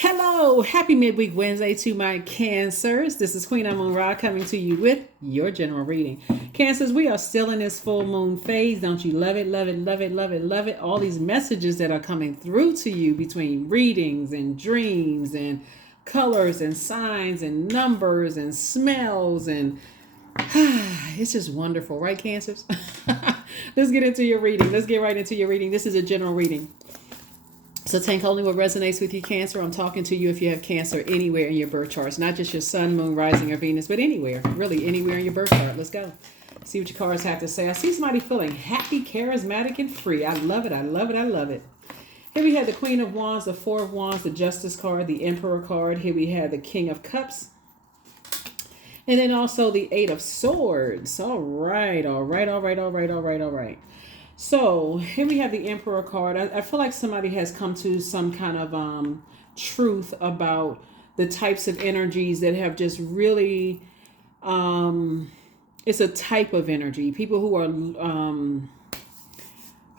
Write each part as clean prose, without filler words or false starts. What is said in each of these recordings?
Hello, happy midweek Wednesday to my Cancers. This is Queen Amun Ra coming to you with your general reading. Cancers, we are still in this full moon phase. Don't you love it, love it, love it, love it, love it? All these messages that are coming through to you between readings and dreams and colors and signs and numbers and smells and it's just wonderful, right, Cancers? Let's get into your reading. Let's get right into your reading. This is a general reading. So take only what resonates with you, Cancer. I'm talking to you if you have Cancer anywhere in your birth charts, not just your sun, moon, rising, or Venus, but anywhere, really anywhere in your birth chart. Let's go. See what your cards have to say. I see somebody feeling happy, charismatic, and free. I love it. I love it. I love it. Here we have the Queen of Wands, the Four of Wands, the Justice card, the Emperor card. Here we have the King of Cups. And then also the Eight of Swords. All right, all right, all right, all right, all right, all right. So here we have the Emperor card. I feel like somebody has come to some kind of truth about the types of energies that have just really, it's a type of energy. People who are,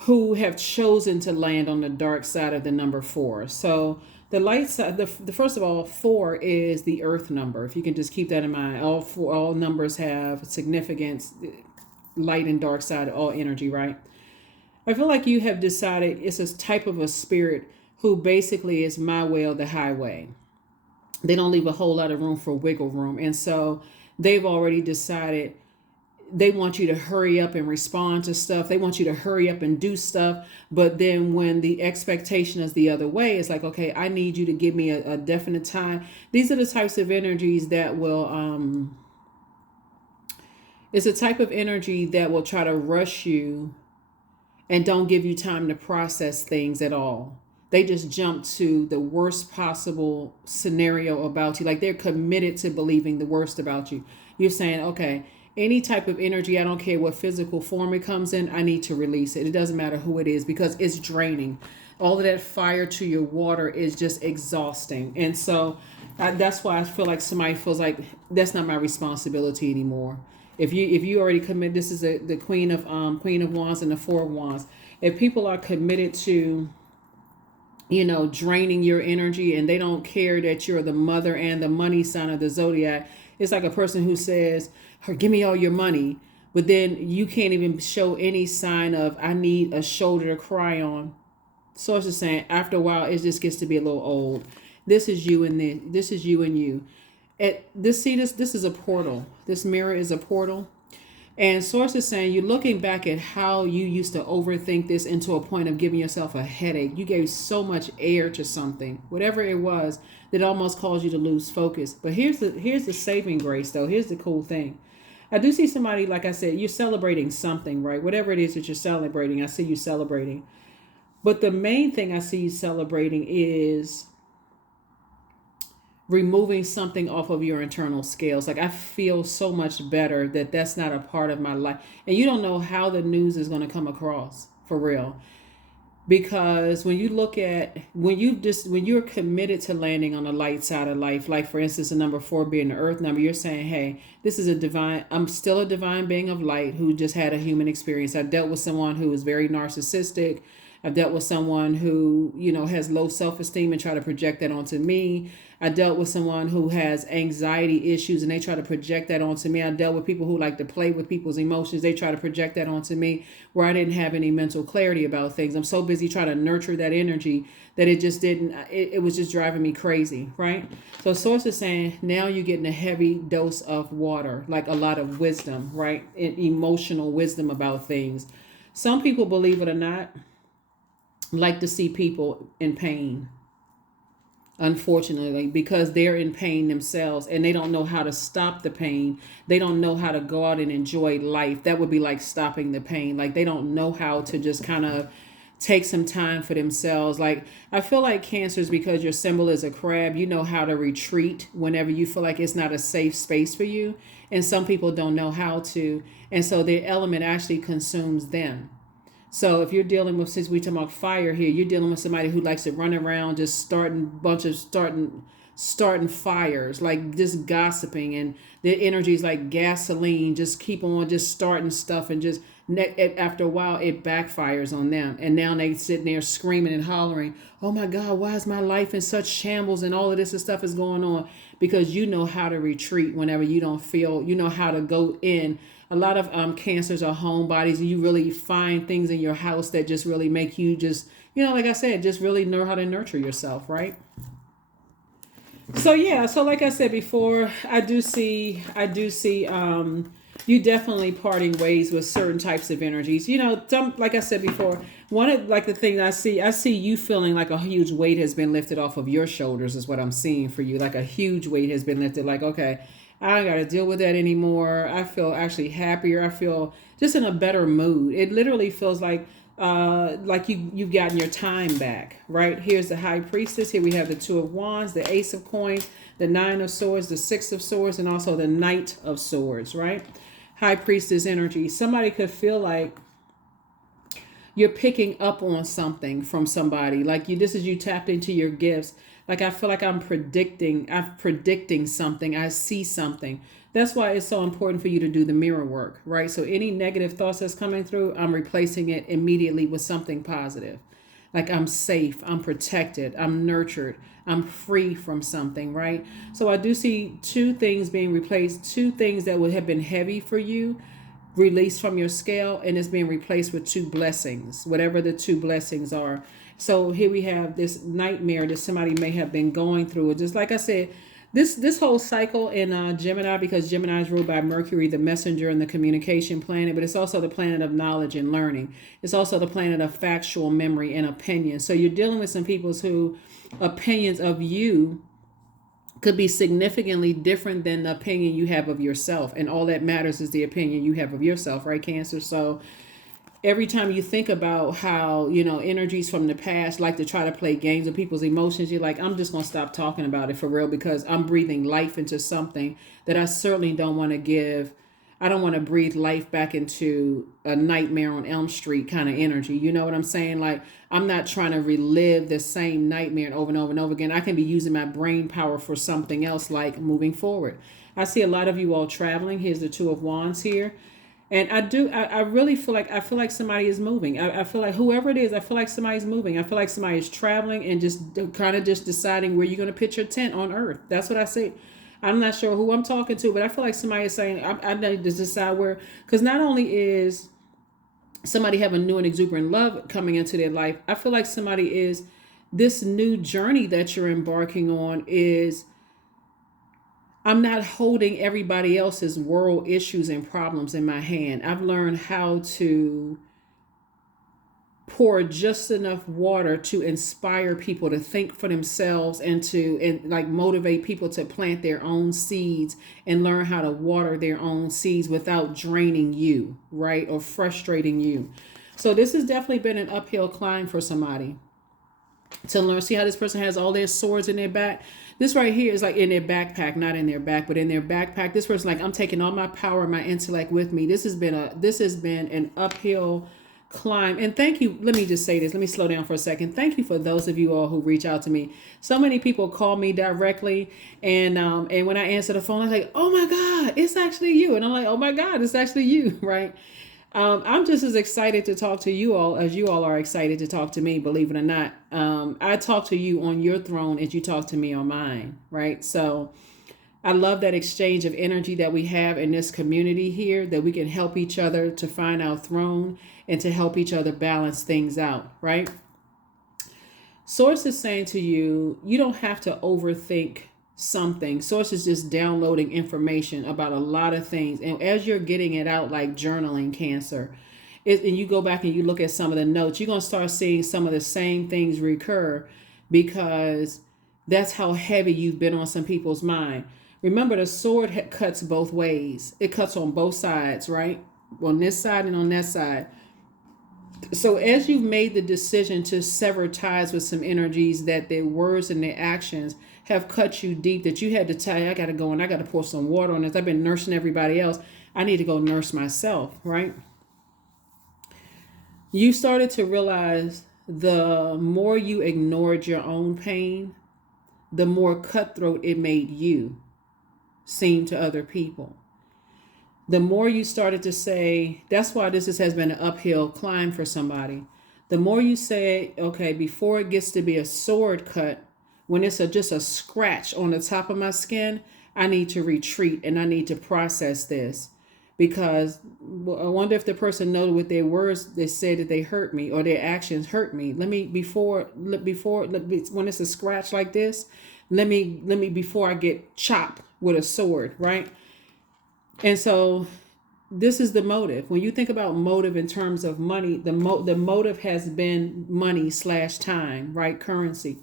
who have chosen to land on the dark side of the number 4. So the light side, the first of all, 4 is the earth number. If you can just keep that in mind, all numbers have significance, light and dark side, all energy, right? I feel like you have decided it's a type of a spirit who basically is my way or the highway. They don't leave a whole lot of room for wiggle room. And so they've already decided they want you to hurry up and respond to stuff. They want you to hurry up and do stuff. But then when the expectation is the other way, it's like, okay, I need you to give me a definite time. These are the types of energies that will, it's a type of energy that will try to rush you and don't give you time to process things at all. They just jump to the worst possible scenario about you. Like they're committed to believing the worst about you. You're saying, okay, any type of energy, I don't care what physical form it comes in, I need to release it. It doesn't matter who it is because it's draining. All of that fire to your water is just exhausting. And so that's why I feel like somebody feels like that's not my responsibility anymore. If you already commit, this is the Queen of Wands and the Four of Wands. If people are committed to, draining your energy and they don't care that you're the mother and the money sign of the Zodiac, it's like a person who says, give me all your money. But then you can't even show any sign of, I need a shoulder to cry on. So it's just saying, after a while, it just gets to be a little old. This is you and this is you and you. This is a portal. This mirror is a portal. And Source is saying you're looking back at how you used to overthink this into a point of giving yourself a headache. You gave so much air to something, whatever it was, that almost caused you to lose focus. But here's the saving grace, though. Here's the cool thing. I do see somebody, like I said, you're celebrating something, right? Whatever it is that you're celebrating, I see you celebrating. But the main thing I see you celebrating is removing something off of your internal scales. Like I feel so much better that that's not a part of my life. And you don't know how the news is going to come across for real. Because when you look at, when you're committed to landing on the light side of life, like for instance, the number 4 being the earth number, you're saying, hey, this is I'm still a divine being of light who just had a human experience. I dealt with someone who was very narcissistic. I've dealt with someone who, has low self-esteem and try to project that onto me. I dealt with someone who has anxiety issues and they try to project that onto me. I dealt with people who like to play with people's emotions. They try to project that onto me where I didn't have any mental clarity about things. I'm so busy trying to nurture that energy that it was just driving me crazy, right? So Source is saying now you're getting a heavy dose of water, like a lot of wisdom, right? Emotional wisdom about things. Some people, believe it or not, like to see people in pain, unfortunately, because they're in pain themselves and they don't know how to stop the pain. They don't know how to go out and enjoy life. That would be like stopping the pain. Like they don't know how to just kind of take some time for themselves. Like I feel like Cancers, because your symbol is a crab, you know how to retreat whenever you feel like it's not a safe space for you. And some people don't know how to. And so their element actually consumes them. So if you're dealing with, since we talking about fire here, you're dealing with somebody who likes to run around just starting fires, like just gossiping, and their energy is like gasoline. Just keep on just starting stuff and just After a while, it backfires on them. And now they sitting there screaming and hollering, oh my God, why is my life in such shambles and all of this stuff is going on? Because you know how to retreat whenever you don't feel, you know how to go in. A lot of cancers are homebodies, and you really find things in your house that just really make you just, like I said, just really know how to nurture yourself, right? So yeah, so like I said before, I do see you definitely parting ways with certain types of energies. Like I said before, one of like the things I see you feeling like a huge weight has been lifted off of your shoulders is what I'm seeing for you. Like a huge weight has been lifted. Like, okay, I don't got to deal with that anymore. I feel actually happier. I feel just in a better mood. It literally feels like you've gotten your time back, right? Here's the High Priestess. Here we have the Two of Wands, the Ace of Coins, the Nine of Swords, the Six of Swords, and also the Knight of Swords, right? High Priestess energy. Somebody could feel like you're picking up on something from somebody. Like this is you tapped into your gifts. Like I feel like I'm predicting something. I see something. That's why it's so important for you to do the mirror work, right? So any negative thoughts that's coming through, I'm replacing it immediately with something positive. Like I'm safe, I'm protected, I'm nurtured, I'm free from something, right? So I do see two things being replaced, two things that would have been heavy for you, released from your scale, and it's being replaced with two blessings, whatever the two blessings are. So here we have this nightmare that somebody may have been going through. Just like I said, this whole cycle in Gemini, because Gemini is ruled by Mercury, the messenger and the communication planet, but it's also the planet of knowledge and learning. It's also the planet of factual memory and opinion. So you're dealing with some people's who opinions of you could be significantly different than the opinion you have of yourself. And all that matters is the opinion you have of yourself, right, Cancer? So every time you think about how, energies from the past like to try to play games with people's emotions, you're like, I'm just going to stop talking about it for real, because I'm breathing life into something that I certainly don't want to give. I don't want to breathe life back into a Nightmare on Elm Street kind of energy. You know what I'm saying? Like, I'm not trying to relive the same nightmare over and over and over again. I can be using my brain power for something else, like moving forward. I see a lot of you all traveling. Here's the Two of Wands here. And I really feel like somebody is moving. I feel like whoever it is, I feel like somebody's moving. I feel like somebody's traveling and just kind of just deciding where you're going to pitch your tent on Earth. That's what I see. I'm not sure who I'm talking to, but I feel like somebody is saying, I need to decide where, because not only is somebody having new and exuberant love coming into their life, I feel like somebody is, this new journey that you're embarking on is, I'm not holding everybody else's world issues and problems in my hand. I've learned how to pour just enough water to inspire people to think for themselves and like motivate people to plant their own seeds and learn how to water their own seeds without draining you, right? Or frustrating you. So this has definitely been an uphill climb for somebody to learn. See how this person has all their swords in their back? This right here is like in their backpack, not in their back, but in their backpack. This person's like, I'm taking all my power and my intellect with me. This has been an uphill climb. And thank you. Let me just say this. Let me slow down for a second. Thank you for those of you all who reach out to me. So many people call me directly, and when I answer the phone, I'm like, oh my God, it's actually you. And I'm like, oh my God, it's actually you, right? I'm just as excited to talk to you all as you all are excited to talk to me, believe it or not. I talk to you on your throne as you talk to me on mine, right? So I love that exchange of energy that we have in this community here, that we can help each other to find our throne and to help each other balance things out, right? Source is saying to you, you don't have to overthink something. Source is just downloading information about a lot of things. And as you're getting it out, like journaling, Cancer, and you go back and you look at some of the notes, you're going to start seeing some of the same things recur, because that's how heavy you've been on some people's mind. Remember, the sword cuts both ways. It cuts on both sides, right? On this side and on that side. So as you've made the decision to sever ties with some energies that their words and their actions have cut you deep, that you had to tell you, I got to go and I got to pour some water on this. I've been nursing everybody else. I need to go nurse myself, right? You started to realize the more you ignored your own pain, the more cutthroat it made you seem to other people. The more you started to say, that's why has been an uphill climb for somebody. The more you say, okay, before it gets to be a sword cut, when it's just a scratch on the top of my skin, I need to retreat and I need to process this. Because I wonder if the person knows with their words they say that they hurt me or their actions hurt me. Let me when it's a scratch like this, let me before I get chopped with a sword, right? And so this is the motive. When you think about motive in terms of money, the motive has been money / time, right? Currency.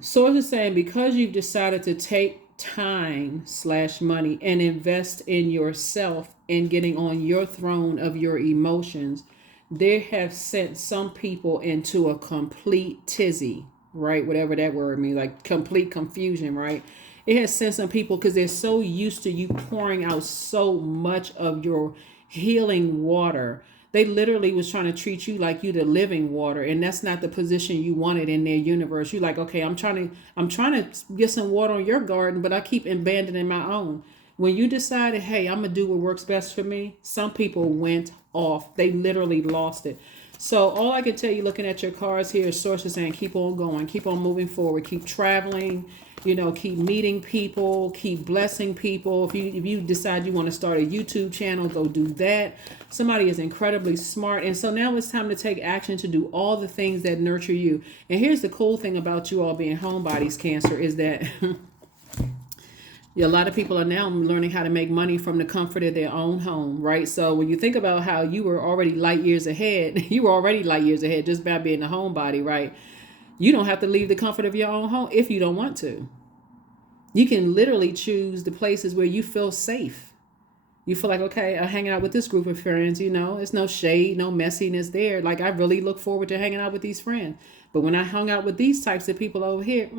Source is saying because you've decided to take time / money and invest in yourself and getting on your throne of your emotions, they have sent some people into a complete tizzy, right? Whatever that word means, like complete confusion, right? It has sent some people because they're so used to you pouring out so much of your healing water. They literally was trying to treat you like you the living water, and that's not the position you wanted in their universe. You're like, okay, I'm trying to get some water on your garden, but I keep abandoning my own. When you decided, hey, I'm gonna do what works best for me, some people went off. They literally lost it. So all I can tell you, looking at your cards here, is sources saying keep on going, keep on moving forward, keep traveling. Keep meeting people, keep blessing people. If you decide you want to start a YouTube channel, go do that. Somebody is incredibly smart. And so now it's time to take action to do all the things that nurture you. And here's the cool thing about you all being homebodies, Cancer, is that a lot of people are now learning how to make money from the comfort of their own home, right? So when you think about how you were already light years ahead, just by being a homebody, right? You don't have to leave the comfort of your own home if you don't want to. You can literally choose the places where you feel safe. You feel like, okay, I hang out with this group of friends, it's no shade, no messiness there. Like, I really look forward to hanging out with these friends. But when I hung out with these types of people over here,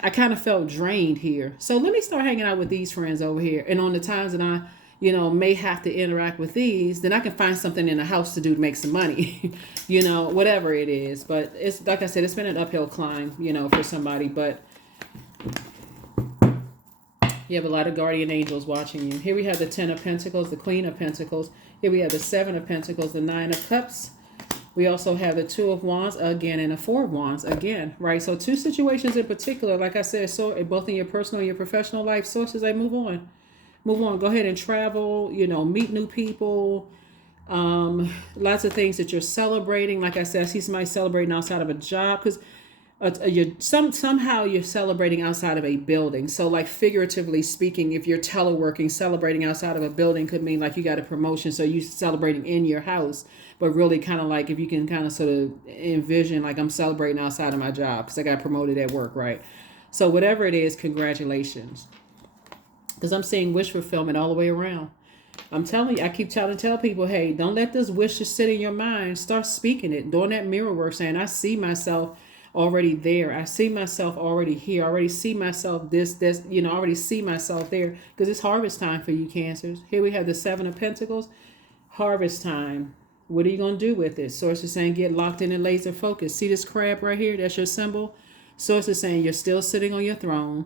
I kind of felt drained here. So let me start hanging out with these friends over here. And on the times that I may have to interact with these, then I can find something in the house to do to make some money, whatever it is. But it's like I said, it's been an uphill climb, for somebody. But you have a lot of guardian angels watching you. Here we have the 10 of Pentacles, the Queen of Pentacles. Here we have the 7 of Pentacles, the 9 of Cups. We also have the 2 of Wands again and the 4 of Wands again, right? So 2 situations in particular, like I said, so both in your personal and your professional life, sources, they move on. Move on. Go ahead and travel, meet new people. Lots of things that you're celebrating. Like I said, I see somebody celebrating outside of a job because somehow you're celebrating outside of a building. So like figuratively speaking, if you're teleworking, celebrating outside of a building could mean like you got a promotion. So you're celebrating in your house, but really kind of like if you can kind of sort of envision like I'm celebrating outside of my job because I got promoted at work, right? So whatever it is, congratulations. Because I'm seeing wish fulfillment all the way around. I'm telling you, I keep trying to tell people, hey, don't let this wish just sit in your mind. Start speaking it. Doing that mirror work, saying, I see myself already there. I see myself already here. I already see myself I already see myself there. Because it's harvest time for you, Cancers. Here we have the 7 of Pentacles. Harvest time. What are you going to do with it? Source is saying get locked in and laser focus. See this crab right here? That's your symbol. Source is saying you're still sitting on your throne.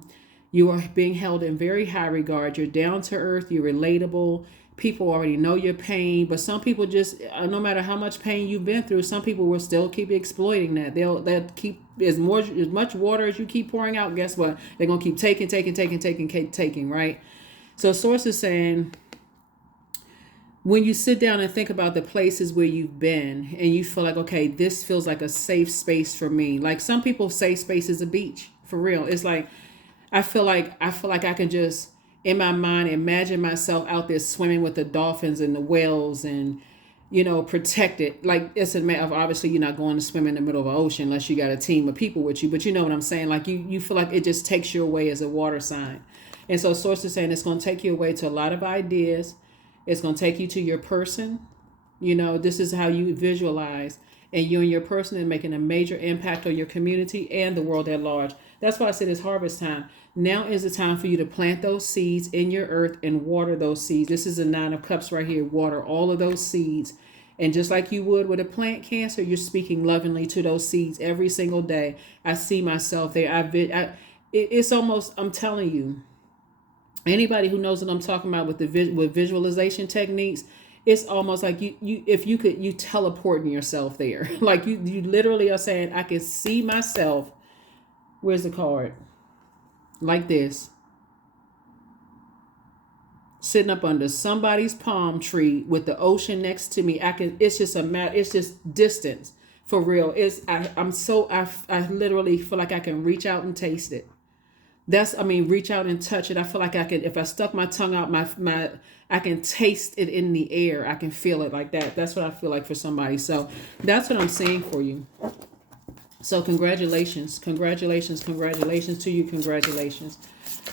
You are being held in very high regard. You're down to earth. You're relatable. People already know your pain, but some people just, no matter how much pain you've been through, some people will still keep exploiting that. They'll keep as much water as you keep pouring out. Guess what? They're gonna keep taking. Right? So, source is saying, when you sit down and think about the places where you've been, and you feel like, okay, this feels like a safe space for me. Like some people say, space is a beach. For real, it's like. I feel like I can just, in my mind, imagine myself out there swimming with the dolphins and the whales and, protected. Like it's a matter of, obviously you're not going to swim in the middle of an ocean unless you got a team of people with you, but you know what I'm saying? Like you feel like it just takes you away as a water sign. And so source is saying it's going to take you away to a lot of ideas. It's going to take you to your person. This is how you visualize. And you and your person are making a major impact on your community and the world at large. That's why I said it's harvest time. Now is the time for you to plant those seeds in your earth and water those seeds. This is a 9 of Cups right here. Water all of those seeds. And just like you would with a plant, Cancer, you're speaking lovingly to those seeds every single day. I see myself there. it's almost, I'm telling you, anybody who knows what I'm talking about with with visualization techniques, it's almost like you if you could, you teleporting yourself there. Like you literally are saying, I can see myself. Where's the card? Like this, sitting up under somebody's palm tree with the ocean next to me. I can. It's just a matter. It's just distance for real. I literally feel like I can reach out and taste it. Reach out and touch it. I feel like I can. If I stuck my tongue out, I can taste it in the air. I can feel it like that. That's what I feel like for somebody. So that's what I'm saying for you. So congratulations to you. Congratulations to you. Congratulations.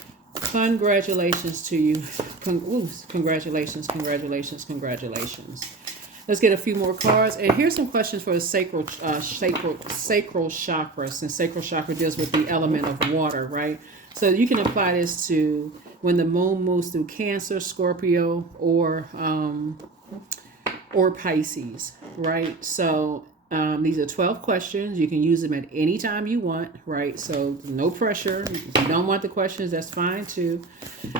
Let's get a few more cards. And here's some questions for the sacral chakra, since sacral chakra deals with the element of water, right? So you can apply this to when the moon moves through Cancer, Scorpio, or Pisces, right? So these are 12 questions. You can use them at any time you want, right? So no pressure. If you don't want the questions, that's fine too.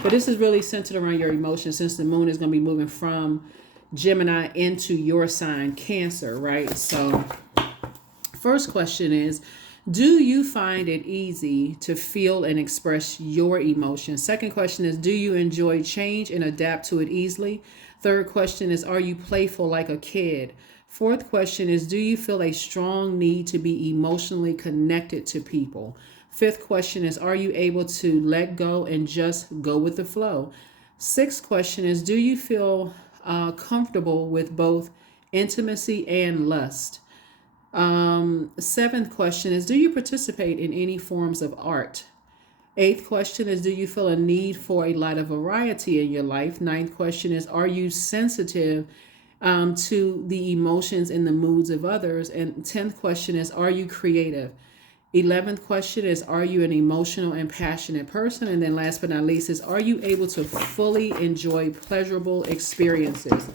But this is really centered around your emotions, since the moon is going to be moving from Gemini into your sign, Cancer, right? So first question is, do you find it easy to feel and express your emotions? Second question is, do you enjoy change and adapt to it easily? Third question is, are you playful like a kid? Fourth question is, do you feel a strong need to be emotionally connected to people? Fifth question is, are you able to let go and just go with the flow? Sixth question is, do you feel comfortable with both intimacy and lust? Seventh question is, do you participate in any forms of art? Eighth question is, do you feel a need for a lot of variety in your life? Ninth question is, are you sensitive to the emotions and the moods of others? And 10th question is, are you creative? 11th question is, are you an emotional and passionate person? And then last but not least is, are you able to fully enjoy pleasurable experiences?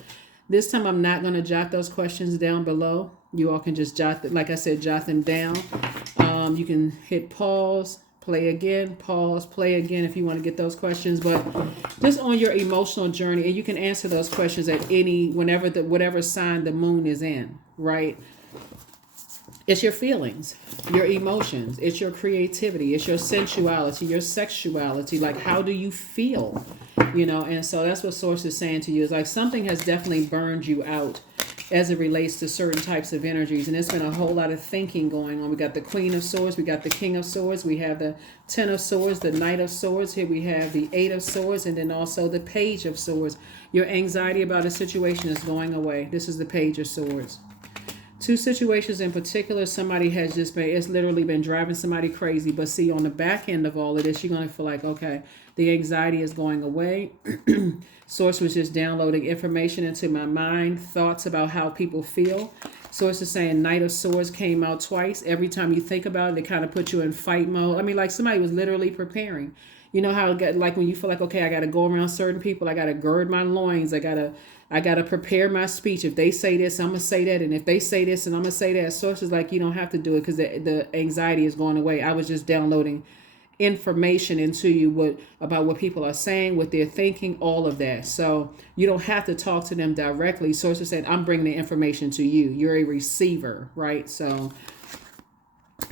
This time I'm not going to jot those questions down below. You all can just jot them down. You can hit pause, play again, pause, play again if you want to get those questions. But just on your emotional journey, and you can answer those questions at whatever sign the moon is in, right? It's your feelings, your emotions, it's your creativity, it's your sensuality, your sexuality. Like, how do you feel? And so that's what Source is saying to you. Is like, something has definitely burned you out as it relates to certain types of energies. And there's been a whole lot of thinking going on. We got the Queen of Swords, we got the King of Swords, we have the Ten of Swords, the Knight of Swords. Here we have the Eight of Swords, and then also the Page of Swords. Your anxiety about a situation is going away. This is the Page of Swords. Two situations in particular, somebody has it's literally been driving somebody crazy. But see, on the back end of all of this, you're going to feel like, okay, the anxiety is going away. Source was just downloading information into my mind, thoughts about how people feel. Source is saying Knight of Swords came out twice. Every time you think about it, it kind of puts you in fight mode. Like somebody was literally preparing. You know how like when you feel like, okay, I got to go around certain people. I got to gird my loins. I got to prepare my speech. If they say this, I'm going to say that. And if they say this, and I'm going to say that. Source is like, you don't have to do it because the anxiety is going away. I was just downloading information into you about what people are saying, what they're thinking, all of that. So you don't have to talk to them directly. Source is saying, I'm bringing the information to you. You're a receiver, right? So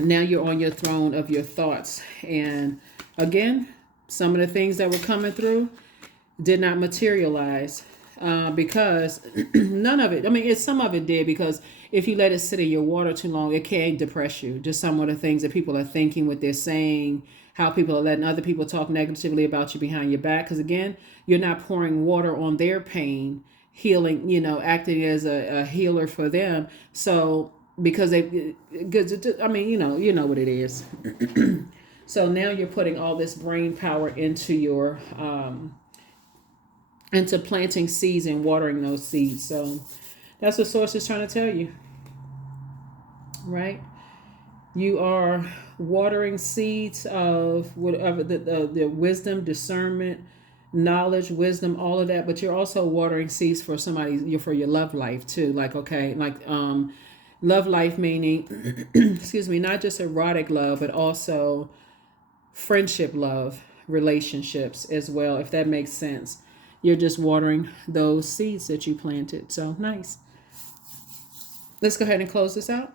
now you're on your throne of your thoughts. And again, some of the things that were coming through did not materialize because none of it, some of it did, because if you let it sit in your water too long, it can depress you. Just some of the things that people are thinking, what they're saying, how people are letting other people talk negatively about you behind your back. Because again, you're not pouring water on their pain, healing, acting as a healer for them. So because you know what it is. So now you're putting all this brain power into your into planting seeds and watering those seeds. So that's what Source is trying to tell you, right? You are watering seeds of whatever the wisdom, discernment, knowledge, wisdom, all of that. But you're also watering seeds for for your love life too. Like, okay, love life meaning, excuse me, not just erotic love, but also friendship, love, relationships as well, if that makes sense. You're just watering those seeds that you planted. So nice. Let's go ahead and close this out.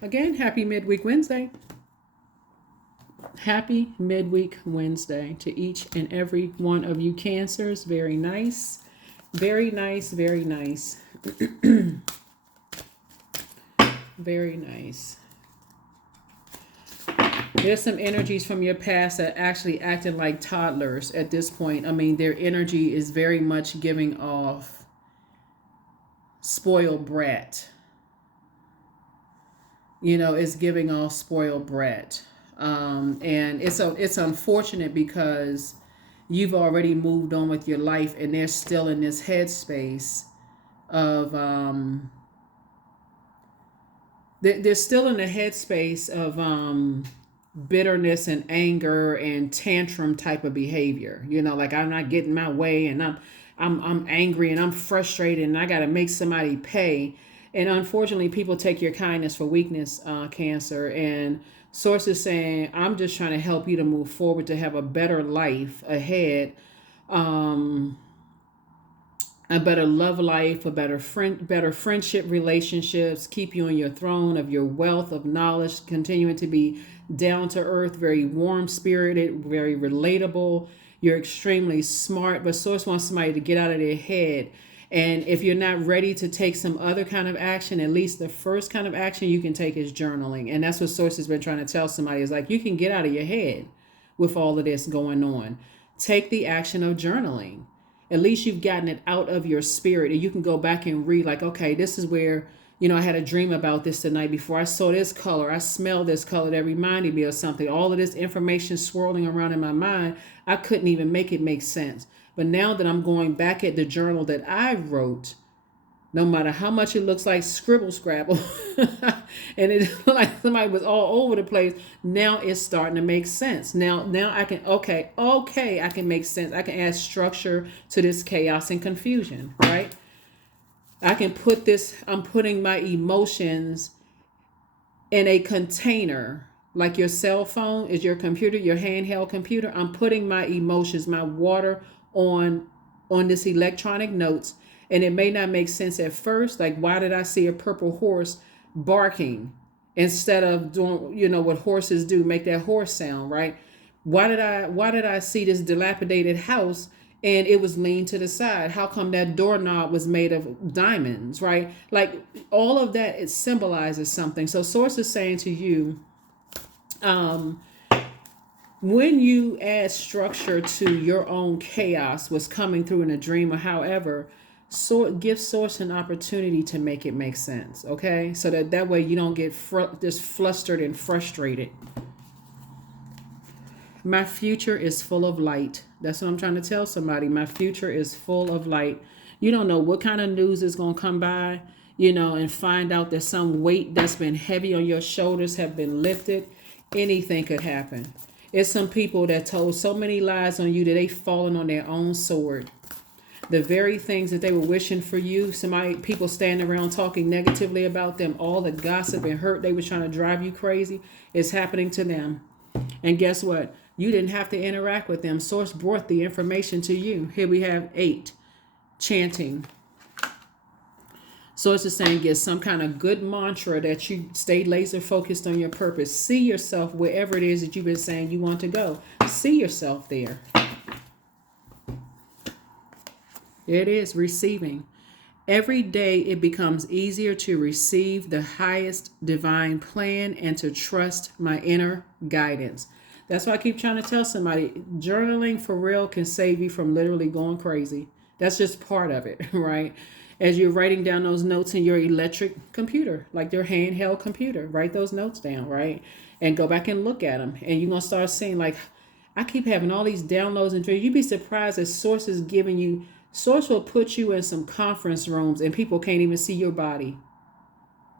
Again, happy midweek Wednesday. Happy midweek Wednesday to each and every one of you Cancers. Very nice. Very nice. Very nice. Very nice. There's some energies from your past that actually acting like toddlers at this point. I mean, their energy is very much giving off spoiled brat. You know, it's giving off spoiled brat. And it's unfortunate because you've already moved on with your life and they're still in this headspace of they're still in the headspace of bitterness and anger and tantrum type of behavior. You know, like I'm not getting my way and I'm angry and I'm frustrated and I got to make somebody pay. And unfortunately, people take your kindness for weakness, Cancer. And sources saying, I'm just trying to help you to move forward, to have a better life ahead, a better love life, a better friendship relationships, keep you on your throne of your wealth of knowledge, continuing to be down to earth, very warm spirited, very relatable. You're extremely smart, but source wants somebody to get out of their head. And if you're not ready to take some other kind of action, at least the first kind of action you can take is journaling. And that's what source has been trying to tell somebody, is like, you can get out of your head with all of this going on. Take the action of journaling. At least you've gotten it out of your spirit and you can go back and read like, okay, this is where, you know, I had a dream about this the night before. I saw this color. I smelled this color that reminded me of something. All of this information swirling around in my mind, I couldn't even make it make sense. But now that I'm going back at the journal that I wrote, no matter how much it looks like scribble scrabble, and it like somebody was all over the place, now it's starting to make sense. Now I can, okay, I can make sense. I can add structure to this chaos and confusion, right? I can put this, I'm putting my emotions in a container. Like your cell phone is your computer, your handheld computer. I'm putting my emotions, my water on this electronic notes, and it may not make sense at first. Like, why did I see a purple horse barking instead of doing, you know, what horses do, make that horse sound, right? Why did I see this dilapidated house and it was leaned to the side? How come that doorknob was made of diamonds, right? Like, all of that, it symbolizes something. So source is saying to you, when you add structure to your own chaos, what's coming through in a dream or however, so give source an opportunity to make it make sense, okay? So that way you don't get just flustered and frustrated. My future is full of light. That's what I'm trying to tell somebody. My future is full of light. You don't know what kind of news is going to come by, you know, and find out that some weight that's been heavy on your shoulders have been lifted. Anything could happen. It's some people that told so many lies on you that they fallen on their own sword. The very things that they were wishing for you, people standing around talking negatively about them, all the gossip and hurt they were trying to drive you crazy, is happening to them. And guess what? You didn't have to interact with them. Source brought the information to you. Here we have 8, chanting. So it's just saying, get some kind of good mantra that you stay laser focused on your purpose. See yourself wherever it is that you've been saying you want to go. See yourself there. There it is, receiving. Every day it becomes easier to receive the highest divine plan and to trust my inner guidance. That's why I keep trying to tell somebody, journaling for real can save you from literally going crazy. That's just part of it, right? As you're writing down those notes in your electric computer, like your handheld computer, write those notes down, right? And go back and look at them. And you're going to start seeing, like, I keep having all these downloads and dreams. You'd be surprised that Source is giving you, Source will put you in some conference rooms and people can't even see your body.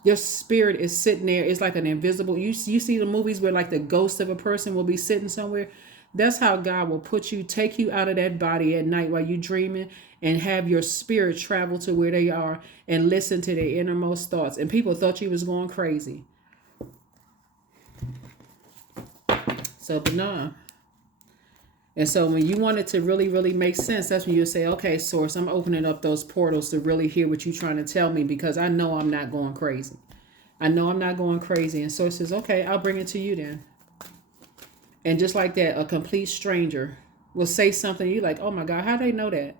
Your spirit is sitting there. It's like an invisible, you see the movies where like the ghost of a person will be sitting somewhere. That's how God will take you out of that body at night while you're dreaming and have your spirit travel to where they are and listen to their innermost thoughts. And people thought you was going crazy. So, but nah. And so when you want it to really, really make sense, that's when you say, okay, source, I'm opening up those portals to really hear what you're trying to tell me, because I know I'm not going crazy. I know I'm not going crazy. And source says, okay, I'll bring it to you then. And just like that, a complete stranger will say something. You're like, oh my God, how do they know that?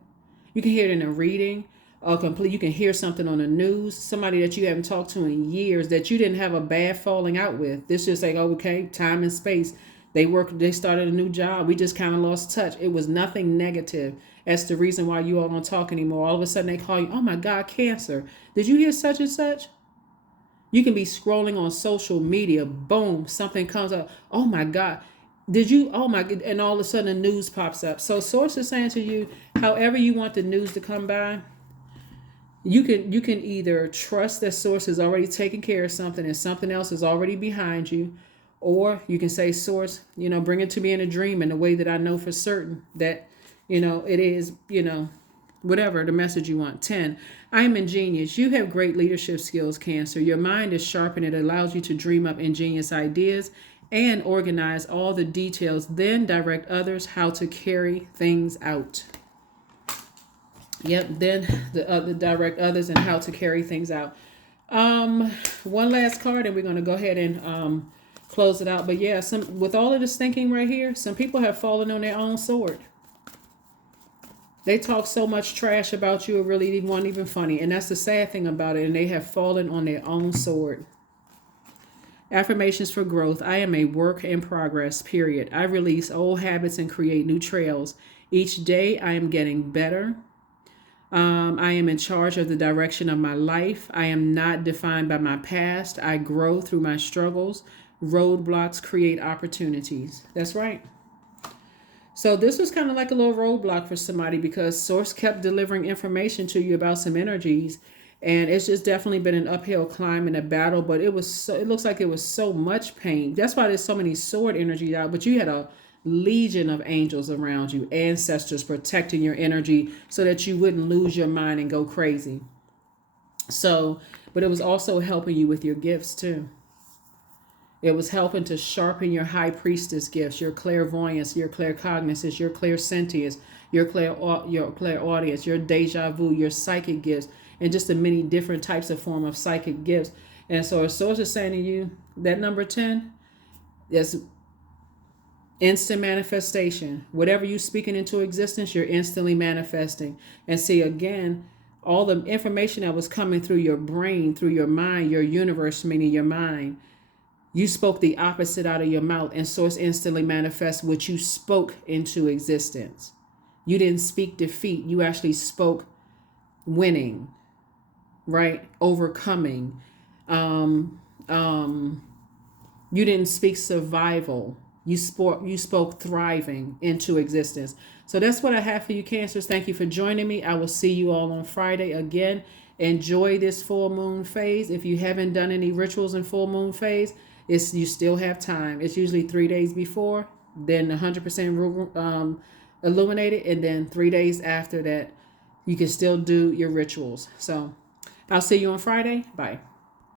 You can hear it in a reading. You can hear something on the news. Somebody that you haven't talked to in years that you didn't have a bad falling out with. This just like, oh, okay, time and space. They started a new job. We just kind of lost touch. It was nothing negative. That's the reason why you all don't talk anymore. All of a sudden they call you, oh my God, cancer. Did you hear such and such? You can be scrolling on social media. Boom, something comes up. Oh my God. Did you? Oh my God. And all of a sudden the news pops up. So source is saying to you, however you want the news to come by, you can either trust that source is already taking care of something and something else is already behind you. Or you can say, source, bring it to me in a dream in a way that I know for certain that, it is, whatever the message you want. 10, I am ingenious. You have great leadership skills, Cancer. Your mind is sharp and it allows you to dream up ingenious ideas and organize all the details, then direct others how to carry things out. Yep, then the direct others and how to carry things out. One last card and we're going to go ahead and close it out. But yeah, with all of this thinking right here, some people have fallen on their own sword. They talk so much trash about you, it really wasn't even funny. And that's the sad thing about it. And they have fallen on their own sword. Affirmations for growth. I am a work in progress, period. I release old habits and create new trails. Each day I am getting better. I am in charge of the direction of my life. I am not defined by my past. I grow through my struggles. Roadblocks create opportunities. That's right. So this was kind of like a little roadblock for somebody because source kept delivering information to you about some energies, and it's just definitely been an uphill climb and a battle. But it looks like it was so much pain. That's why there's so many sword energies out. But you had a legion of angels around you, ancestors protecting your energy so that you wouldn't lose your mind and go crazy. So, but it was also helping you with your gifts too. It was helping to sharpen your high priestess gifts, your clairvoyance, your claircognizance, your clairsentience, your clairaudience, your deja vu, your psychic gifts, and just the many different types of form of psychic gifts. And so a source is saying to you that number 10 is instant manifestation. Whatever you're speaking into existence, you're instantly manifesting. And see, again, all the information that was coming through your brain, through your mind, your universe, meaning your mind, you spoke the opposite out of your mouth, and source instantly manifests what you spoke into existence. You didn't speak defeat. You actually spoke winning, right? Overcoming. You didn't speak survival. You spoke thriving into existence. So that's what I have for you, Cancers. Thank you for joining me. I will see you all on Friday again. Enjoy this full moon phase. If you haven't done any rituals in full moon phase, you still have time. It's usually 3 days before, then 100% illuminated, and then 3 days after that, you can still do your rituals. So I'll see you on Friday. Bye.